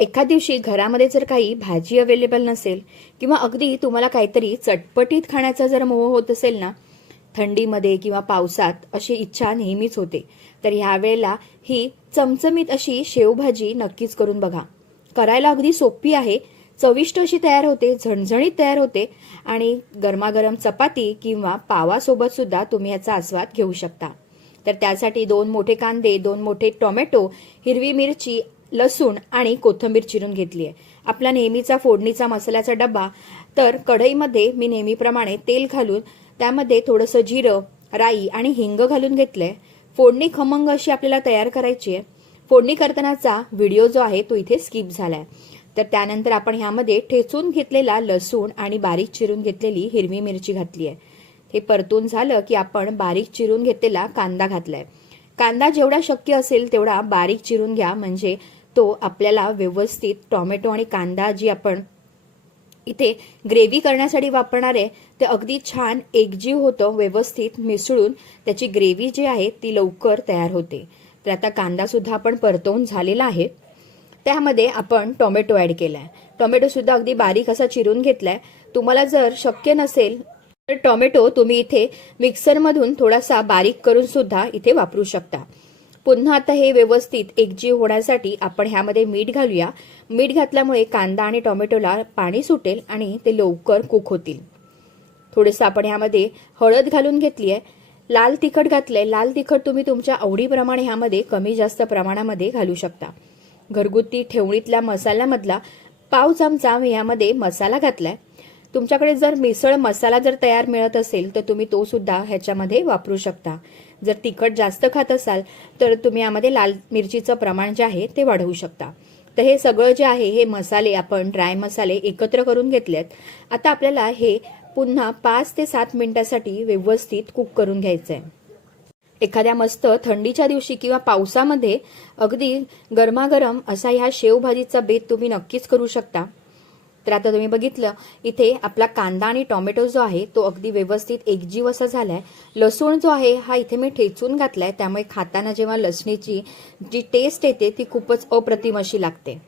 एका दिवशी घरामध्ये जर काही भाजी अवेलेबल नसेल किंवा अगदी तुम्हाला काहीतरी चटपटीत खाण्याचा जर मोह होत असेल ना थंडीमध्ये किंवा पावसात अशी इच्छा नेहमीच होते. तर ह्या वेळेला ही चमचमीत अशी शेवभाजी नक्कीच करून बघा. करायला अगदी सोपी आहे. चविष्ट अशी तयार होते झणझणीत तयार होते आणि गरमागरम चपाती किंवा पावासोबत सुद्धा तुम्ही याचा आस्वाद घेऊ शकता. तर त्यासाठी दोन मोठे कांदे दोन मोठे टोमॅटो हिरवी मिरची लसूण आणि कोथिंबीर चिरून घेतली आहे. आपला नेहमीचा फोडणीचा मसाल्याचा डब्बा. तर कढईमध्ये मी नेहमीप्रमाणे तेल घालून त्यामध्ये थोडंसं जिरं राई आणि हिंग घालून घेतलंय. फोडणी खमंग अशी आपल्याला तयार करायची आहे. फोडणी करतानाचा व्हिडिओ जो आहे तो इथे स्किप झालाय. तर त्यानंतर आपण ह्यामध्ये ठेचून घेतलेला लसूण आणि बारीक चिरून घेतलेली हिरवी मिरची घातली आहे. हे परतून झालं की आपण बारीक चिरून घेतलेला कांदा घातलाय. कांदा जेवढा शक्य असेल तेवढा बारीक चिरून घ्या. म्हणजे तो आपल्याला व्यवस्थित टोमॅटो आणि कांदा जी आपण इथे ग्रेव्ही करण्यासाठी वापरणार आहे ते अगदी छान एकजीव होतं व्यवस्थित मिसळून त्याची ग्रेव्ही जी आहे ती लवकर तयार होते. तर आता कांदासुद्धा आपण परतवून झालेला आहे. त्यामध्ये आपण टोमॅटो ॲड केला आहे टोमॅटोसुद्धा अगदी बारीक असा चिरून घेतला आहे तुम्हाला जर शक्य नसेल तर टोमॅटो तुम्ही इथे मिक्सरमधून थोडासा बारीक करून सुद्धा इथे वापरू शकता. पुन्हा आता हे व्यवस्थित एकजीव होण्यासाठी आपण ह्यामध्ये मीठ घालूया. मीठ घातल्यामुळे कांदा आणि टोमॅटोला पाणी सुटेल आणि ते लवकर कुक होतील. थोडंसं आपण ह्यामध्ये हळद घालून घेतली आहे लाल तिखट घातलंय. लाल तिखट तुम्ही तुमच्या आवडीप्रमाणे ह्यामध्ये कमी जास्त प्रमाणामध्ये घालू शकता. घरगुती ठेवणीतल्या मसाल्यामधला पाव चमचा मी ह्यामध्ये मसाला घातलाय. तुमच्याकडे जर मिसळ मसाला जर तयार मिळत असेल तर तुम्ही तो सुद्धा ह्याच्यामध्ये वापरू शकता. जर तिखट जास्त खात असाल तर तुम्ही यामध्ये लाल मिरचीचं प्रमाण जे आहे ते वाढवू शकता. तर हे सगळं जे आहे हे मसाले आपण ड्राय मसाले एकत्र करून घेतलेत. आता आपल्याला हे पुन्हा पाच ते सात मिनिटासाठी व्यवस्थित कुक करून घ्यायचं आहे एखाद्या मस्त थंडीच्या दिवशी किंवा पावसामध्ये अगदी गरमागरम असा ह्या शेवभाजीचा बेत तुम्ही नक्कीच करू शकता. तर आता तुम्ही बघितलं इथे आपला कांदा आणि टोमॅटो जो आहे तो अगदी व्यवस्थित एकजीव असा झाला आहे लसूण जो आहे हा इथे मी ठेचून घातला आहे त्यामुळे खाताना जेव्हा लसणीची जी टेस्ट येते ती खूपच अप्रतिम अशी लागते.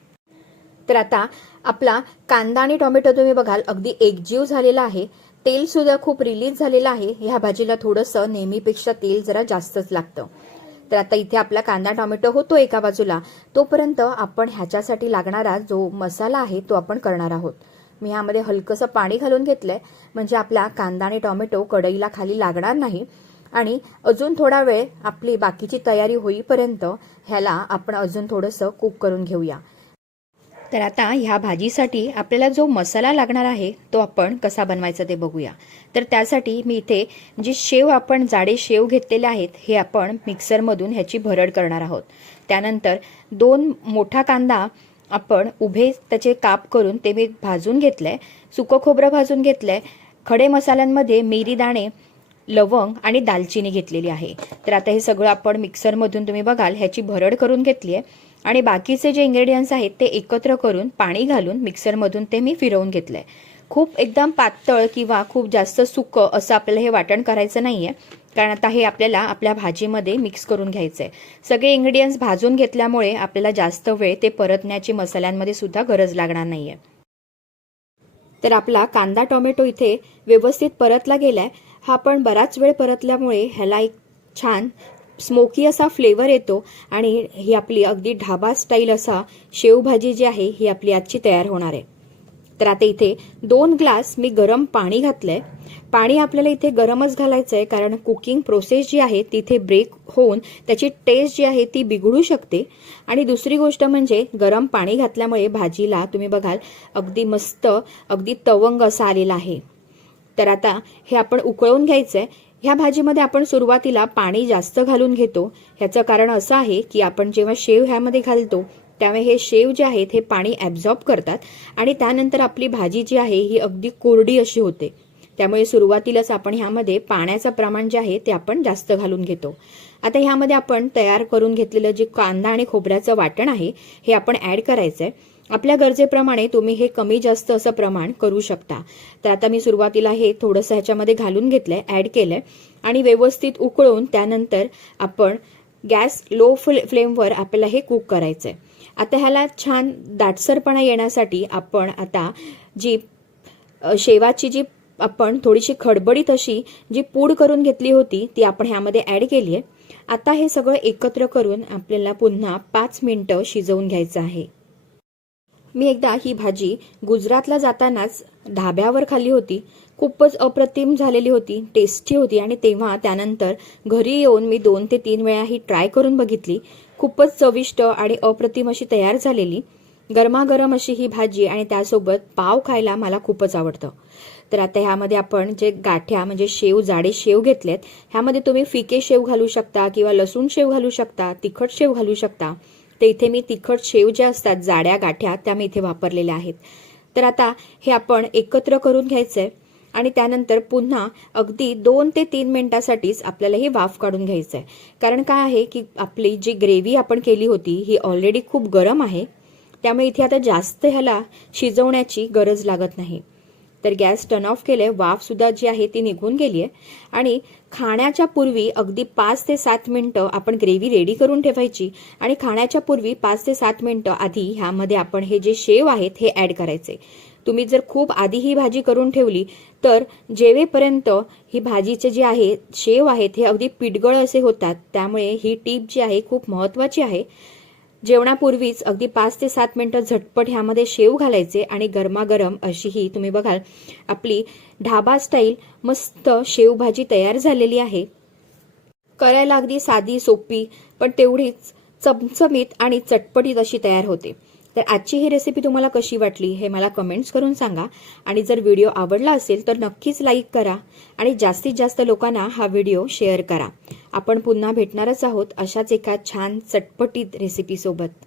तर आता आपला कांदा आणि टोमॅटो तुम्ही बघाल अगदी एकजीव झालेला आहे. तेल सुद्धा खूप रिलीज झालेलं आहे. ह्या भाजीला थोडंसं नेहमीपेक्षा तेल जरा जास्तच लागतं. तर आता इथे आपला कांदा टॉमॅटो होतो एका बाजूला. तोपर्यंत आपण ह्याच्यासाठी लागणारा जो मसाला आहे तो आपण करणार आहोत. मी ह्यामध्ये हलकंसं पाणी घालून घेतलंय. म्हणजे आपला कांदा आणि टॉमॅटो कढईला खाली लागणार नाही. आणि अजून थोडा वेळ आपली बाकीची तयारी होईपर्यंत ह्याला आपण अजून थोडंसं कुक करून घेऊया. तर आता ह्या भाजीसाठी आपल्याला जो मसाला लागणार आहे तो आपण कसा बनवायचा ते बघूया. तर त्यासाठी मी इथे जे शेव आपण जाडे शेव घेतलेले आहेत हे आपण मिक्सरमधून ह्याची भरड करणार आहोत. त्यानंतर दोन मोठा कांदा आपण उभे त्याचे काप करून ते मी भाजून घेतलंय सुकं खोबरं भाजून घेतलंय खडे मसाल्यांमध्ये मिरी दाणे लवंग आणि दालचिनी घेतलेली आहे. तर आता हे सगळं आपण मिक्सरमधून तुम्ही बघाल ह्याची भरड करून घेतली आहे आणि बाकीचे जे इंग्रेडियंट्स आहेत ते एकत्र करून पाणी घालून मिक्सरमधून ते मी फिरवून घेतलंय. खूप एकदम पातळ किंवा खूप जास्त सुकं असं आपल्याला हे वाटण करायचं नाही आहे कारण आता हे आपल्याला आपल्या भाजीमध्ये मिक्स करून घ्यायचं आहे सगळे इंग्रेडियंट्स भाजून घेतल्यामुळे आपल्याला जास्त वेळ ते परतण्याची मसाल्यांमध्ये सुद्धा गरज लागणार नाही आहे तर आपला कांदा टोमॅटो इथे व्यवस्थित परतला गेलाय. हा पण बराच वेळ परतल्यामुळे ह्याला एक छान स्मोकी असा फ्लेवर येतो आणि ही आपली अगदी ढाबा स्टाईल असा शेवभाजी जी आहे ही आपली आजची तयार होणार आहे. तर आता इथे दोन ग्लास मी गरम पाणी घातलंय. पाणी आपल्याला इथे गरमच घालायचं आहे कारण कुकिंग प्रोसेस जी आहे तिथे ब्रेक होऊन त्याची टेस्ट जी आहे ती बिघडू शकते. आणि दुसरी गोष्ट म्हणजे गरम पाणी घातल्यामुळे भाजीला तुम्ही बघाल अगदी मस्त अगदी तवंग असा आलेला आहे. तर आता हे आपण उकळून घ्यायचं आहे ह्या भाजीमध्ये आपण सुरुवातीला पाणी जास्त घालून घेतो. ह्याचं कारण असं आहे की आपण जेव्हा शेव ह्यामध्ये घालतो त्यामुळे हे शेव जे आहेत हे पाणी ॲब्झॉर्ब करतात आणि त्यानंतर आपली भाजी जी आहे ही अगदी कोरडी अशी होते. त्यामुळे सुरुवातीलाच आपण ह्यामध्ये पाण्याचं प्रमाण जे आहे ते आपण जास्त घालून घेतो. आता ह्यामध्ये आपण तयार करून घेतलेलं जे कांदा आणि खोबऱ्याचं वाटण आहे हे आपण ॲड करायचं आहे आपल्या गरजेप्रमाणे तुम्ही हे कमी जास्त असं प्रमाण करू शकता. तर आता मी सुरुवातीला हे थोडंसं ह्याच्यामध्ये घालून घेतलं आहे ॲड केलंय. आणि व्यवस्थित उकळून त्यानंतर आपण गॅस लो फ्लेमवर आपल्याला हे कुक करायचं आहे आता ह्याला छान दाटसरपणा येण्यासाठी आपण आता जी शेवाची जी आपण थोडीशी खडबडीत अशी जी पूड करून घेतली होती ती आपण ह्यामध्ये ॲड केली आहे आता हे सगळं एकत्र करून आपल्याला पुन्हा पाच मिनटं शिजवून घ्यायचं आहे. मी एकदा ही भाजी गुजरातला जातानाच ढाब्यावर खाल्ली होती. खूपच अप्रतिम झालेली होती टेस्टी होती आणि तेव्हा त्यानंतर घरी येऊन मी दोन ते तीन वेळा ही ट्राय करून बघितली. खूपच चविष्ट आणि अप्रतिम अशी तयार झालेली. गरमागरम अशी ही भाजी आणि त्यासोबत पाव खायला मला खूपच आवडतं. तर आता ह्यामध्ये आपण जे गाठ्या म्हणजे शेव जाडे शेव घेतलेत ह्यामध्ये तुम्ही फिके शेव घालू शकता किंवा लसूण शेव घालू शकता तिखट शेव घालू शकता. तर इथे मी तिखट शेव ज्या असतात जाड्या गाठ्या त्या मी इथे वापरलेल्या आहेत. तर आता हे आपण एकत्र करून घ्यायचंय आणि त्यानंतर पुन्हा अगदी दोन ते तीन मिनिटासाठीच आपल्याला हे वाफ काढून घ्यायचं आहे कारण काय आहे की आपली जी ग्रेव्ही आपण केली होती ही ऑलरेडी खूप गरम आहे. त्यामुळे इथे आता जास्त ह्याला शिजवण्याची गरज लागत नाही. तर गॅस टर्न ऑफ केले वाफ सुद्धा जी आहे ती निघून गेली आहे आणि खाण्याच्या पूर्वी अगदी पाच ते सात मिनटं आपण ग्रेव्ही रेडी करून ठेवायची आणि खाण्याच्या पूर्वी पाच ते सात मिनटं आधी ह्यामध्ये आपण हे जे शेव आहेत हे ॲड करायचे. तुम्ही जर खूप आधी ही भाजी करून ठेवली तर जेवेपर्यंत ही भाजीचे जे आहे शेव आहेत हे अगदी पिटगळ असे होतात त्यामुळे ही टीप जी आहे खूप महत्त्वाची आहे. जेवणापूर्वीच अगदी पाच ते सात मिनटं झटपट ह्यामध्ये शेव घालायचे आणि गरमागरम अशी ही तुम्ही बघाल आपली ढाबा स्टाईल मस्त शेवभाजी तयार झालेली आहे. करायला अगदी साधी सोपी पण तेवढीच चमचमीत आणि चटपटीत अशी तयार होते. तर आजची ही रेसिपी तुम्हाला कशी वाटली हे मला कमेंट्स करून सांगा. आणि जर व्हिडिओ आवडला असेल तर नक्कीच लाईक करा आणि जास्तीत जास्त लोकांना हा व्हिडिओ शेअर करा. आपण पुन्हा भेटणारच आहोत अशाच एका छान चटपटीत रेसिपीसोबत